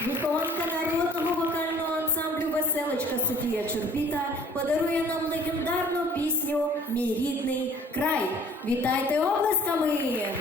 Вихованка народного вокального ансамблю Веселочка Софія Чурбіта подарує нам легендарну пісню Мій рідний край. Вітайте облесками!